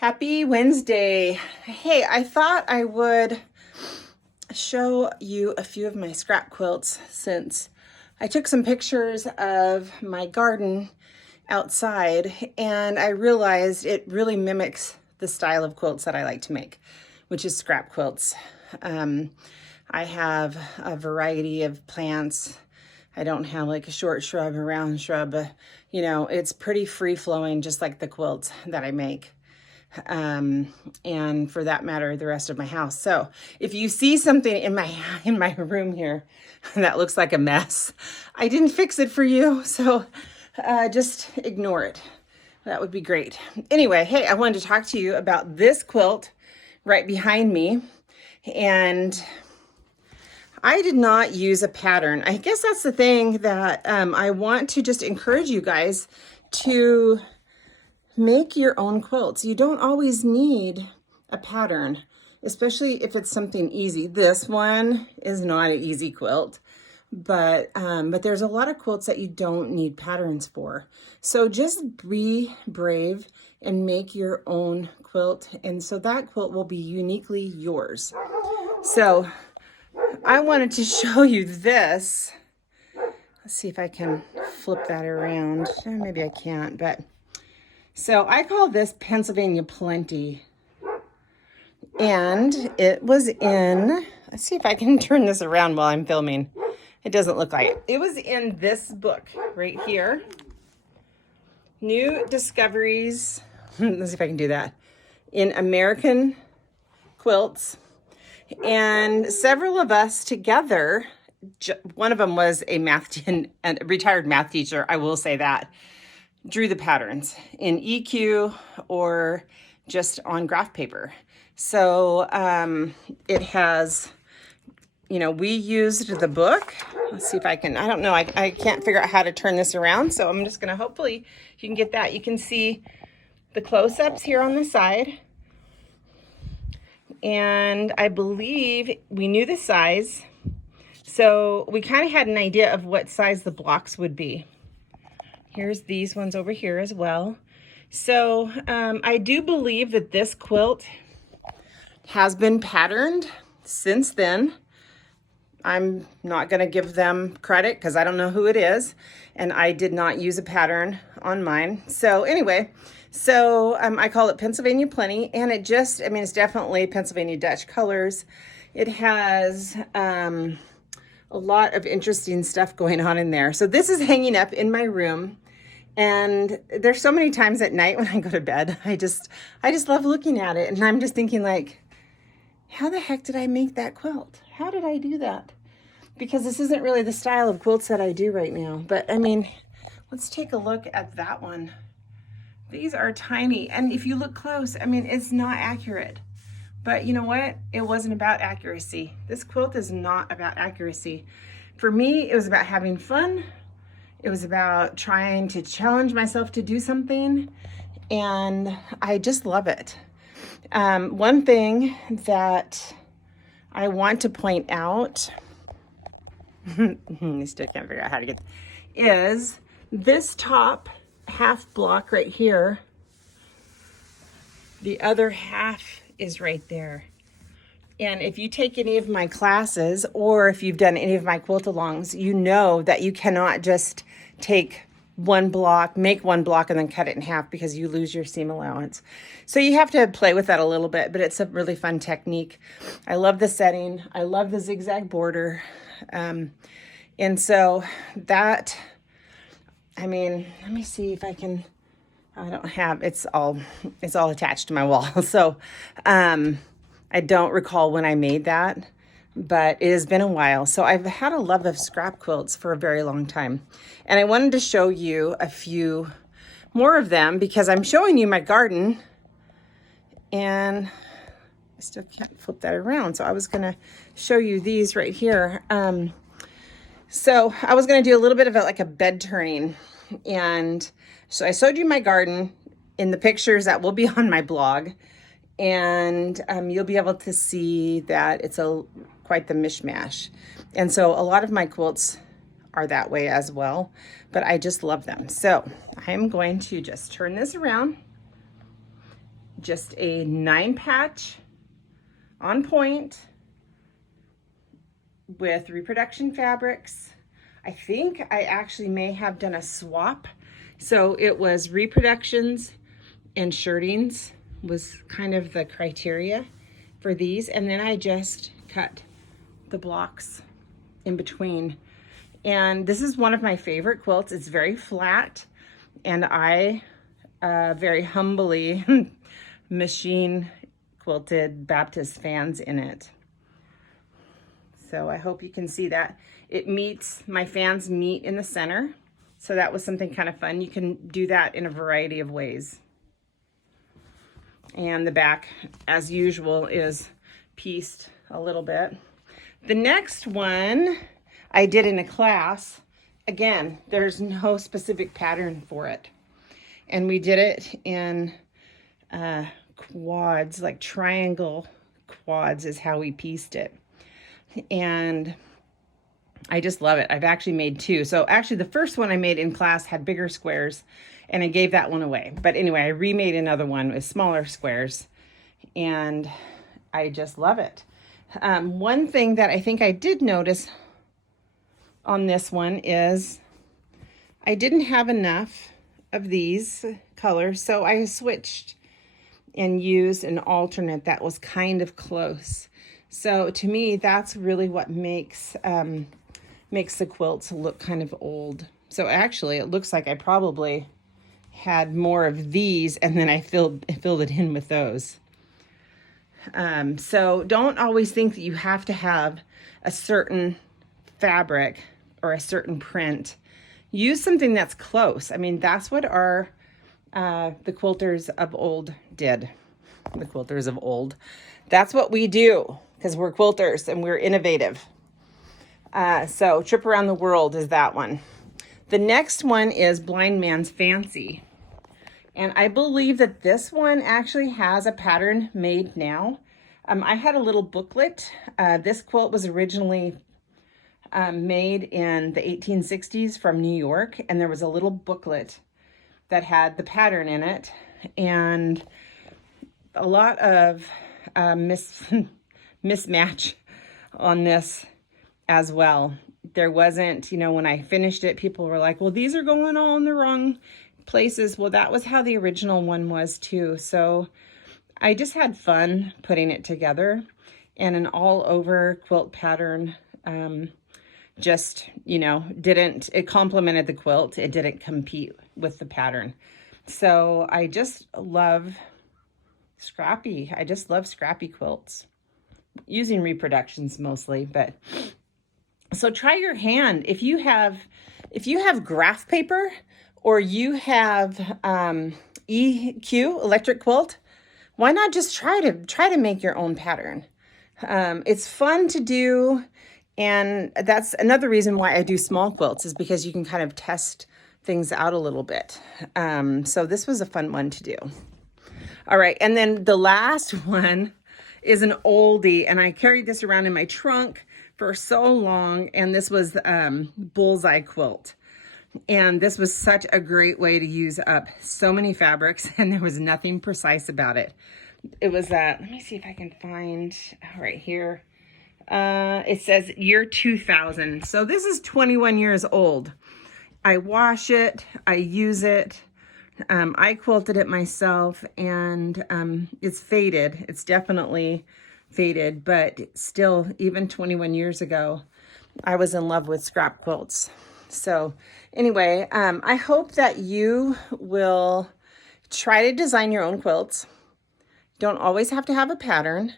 Happy Wednesday. Hey, I thought I would show you a few of my scrap quilts since I took some pictures of my garden outside and I realized it really mimics the style of quilts that I like to make, which is scrap quilts. I have a variety of plants. I don't have like a short shrub, a round shrub, it's pretty free flowing, just like the quilts that I make. And for that matter, the rest of my house. So if you see something in my room here that looks like a mess, I didn't fix it for you. So just ignore it. That would be great. Anyway, hey, I wanted to talk to you about this quilt right behind me. And I did not use a pattern. I guess that's the thing that I want to just encourage you guys to make your own quilts. You don't always need a pattern, especially if it's something easy. This one is not an easy quilt, but there's a lot of quilts that you don't need patterns for. So just be brave and make your own quilt. And so that quilt will be uniquely yours. So I wanted to show you this. Let's see if I can flip that around. Maybe I can't, but so I call this Pennsylvania Plenty. And it was in, let's see if I can turn this around while I'm filming. It doesn't look like it. It was in this book right here. New Discoveries, let's see if I can do that, in American Quilts. And several of us together, one of them was a retired math teacher, I will say that, drew the patterns in EQ or just on graph paper. So it has, we used the book. Let's see if I can, I don't know, I can't figure out how to turn this around. So I'm just gonna, hopefully you can get that. You can see the close-ups here on the side. And I believe we knew the size. So we kind of had an idea of what size the blocks would be. Here's these ones over here as well. So I do believe that this quilt has been patterned since then. I'm not going to give them credit because I don't know who it is. And I did not use a pattern on mine. So anyway, I call it Pennsylvania Plenty. And it just, it's definitely Pennsylvania Dutch colors. It has a lot of interesting stuff going on in there. So this is hanging up in my room. And there's so many times at night when I go to bed, I just love looking at it. And I'm just thinking like, how the heck did I make that quilt? How did I do that? Because this isn't really the style of quilts that I do right now. But let's take a look at that one. These are tiny. And if you look close, it's not accurate. But you know what? It wasn't about accuracy. This quilt is not about accuracy. For me, it was about having fun. It was about trying to challenge myself to do something. And I just love it. One thing that I want to point out, I still can't figure out how to get, is this top half block right here. The other half is right there. And if you take any of my classes or if you've done any of my quilt-alongs, you know that you cannot just take one block, make one block and then cut it in half because you lose your seam allowance. So you have to play with that a little bit, but it's a really fun technique. I love the setting. I love the zigzag border. And so that, let me see if I can, I don't have, it's all attached to my wall. So I don't recall when I made that, but it has been a while. So I've had a love of scrap quilts for a very long time. And I wanted to show you a few more of them because I'm showing you my garden and I still can't flip that around. So I was gonna show you these right here. So I was gonna do a little bit of like a bed turning. And so I showed you my garden in the pictures that will be on my blog. And you'll be able to see that it's quite the mishmash. And so a lot of my quilts are that way as well, but I just love them. So I'm going to just turn this around. just a 9-patch on point with reproduction fabrics. I think I actually may have done a swap. So it was reproductions and shirtings was kind of the criteria for these. And then I just cut the blocks in between. And this is one of my favorite quilts. It's very flat, and I very humbly machine quilted Baptist fans in it. So I hope you can see that. It meets, my fans meet in the center. So that was something kind of fun. You can do that in a variety of ways. And the back, as usual, is pieced a little bit. The next one I did in a class. Again, there's no specific pattern for it. And we did it in quads, like triangle quads is how we pieced it. And I just love it. I've actually made 2. So actually the first one I made in class had bigger squares, and I gave that one away. But anyway, I remade another one with smaller squares, and I just love it. One thing that I think I did notice on this one is I didn't have enough of these colors, so I switched and used an alternate that was kind of close. So to me, that's really what makes the quilts look kind of old. So actually, it looks like I probably had more of these, and then I filled it in with those. So don't always think that you have to have a certain fabric or a certain print. Use something that's close. I mean, that's what the quilters of old did. The quilters of old. That's what we do, because we're quilters and we're innovative. So Trip Around the World is that one. The next one is Blind Man's Fancy. And I believe that this one actually has a pattern made now. I had a little booklet. This quilt was originally made in the 1860s from New York, and there was a little booklet that had the pattern in it, and a lot of mismatch on this as well. There wasn't, when I finished it, people were like, well, these are going all in the wrong places. Well, that was how the original one was too. So I just had fun putting it together, and an all over quilt pattern it complemented the quilt. It didn't compete with the pattern. So I just love Scrappy. I just love Scrappy quilts, using reproductions mostly. But so try your hand. If you have graph paper, or you have EQ, electric quilt, why not just try to make your own pattern? It's fun to do. And that's another reason why I do small quilts, is because you can kind of test things out a little bit. So this was a fun one to do. All right, and then the last one is an oldie, and I carried this around in my trunk for so long, and this was Bullseye Quilt. And this was such a great way to use up so many fabrics, and there was nothing precise about it. It was, let me see if I can find, right here. It says year 2000. So this is 21 years old. I wash it, I use it. I quilted it myself, and it's faded. It's definitely faded, but still, even 21 years ago, I was in love with scrap quilts. So anyway, I hope that you will try to design your own quilts. Don't always have to have a pattern.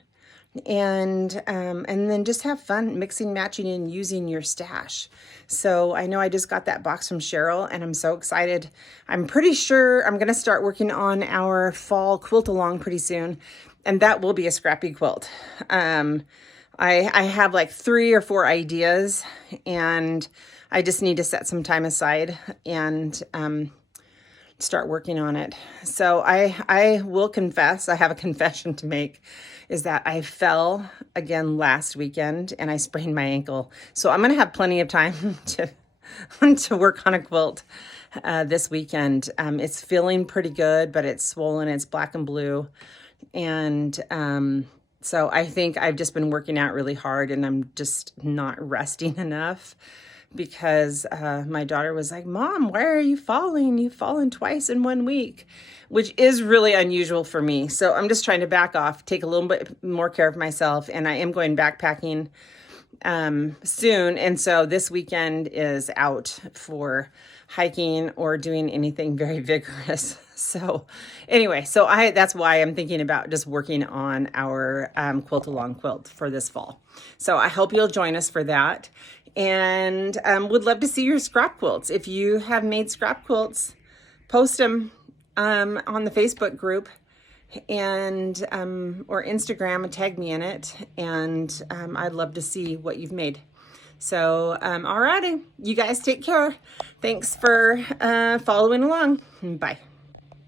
And then just have fun mixing, matching, and using your stash. So I know I just got that box from Cheryl, and I'm so excited. I'm pretty sure I'm going to start working on our fall quilt along pretty soon, and that will be a Scrappy quilt. I have like 3 or 4 ideas, and I just need to set some time aside and start working on it. So I will confess, I have a confession to make, is that I fell again last weekend and I sprained my ankle. So I'm going to have plenty of time to work on a quilt. this weekend. It's feeling pretty good, but it's swollen. It's black and blue. And so I think I've just been working out really hard and I'm just not resting enough because my daughter was like, Mom, why are you falling? You've fallen twice in 1 week, which is really unusual for me. So I'm just trying to back off, take a little bit more care of myself. And I am going backpacking soon. And so this weekend is out for hiking or doing anything very vigorous. So anyway, so that's why I'm thinking about just working on our quilt along quilt for this fall. So I hope you'll join us for that. And would love to see your scrap quilts. If you have made scrap quilts, post them on the Facebook group and or Instagram and tag me in it. And I'd love to see what you've made. So, alrighty, you guys take care. Thanks for following along. Bye.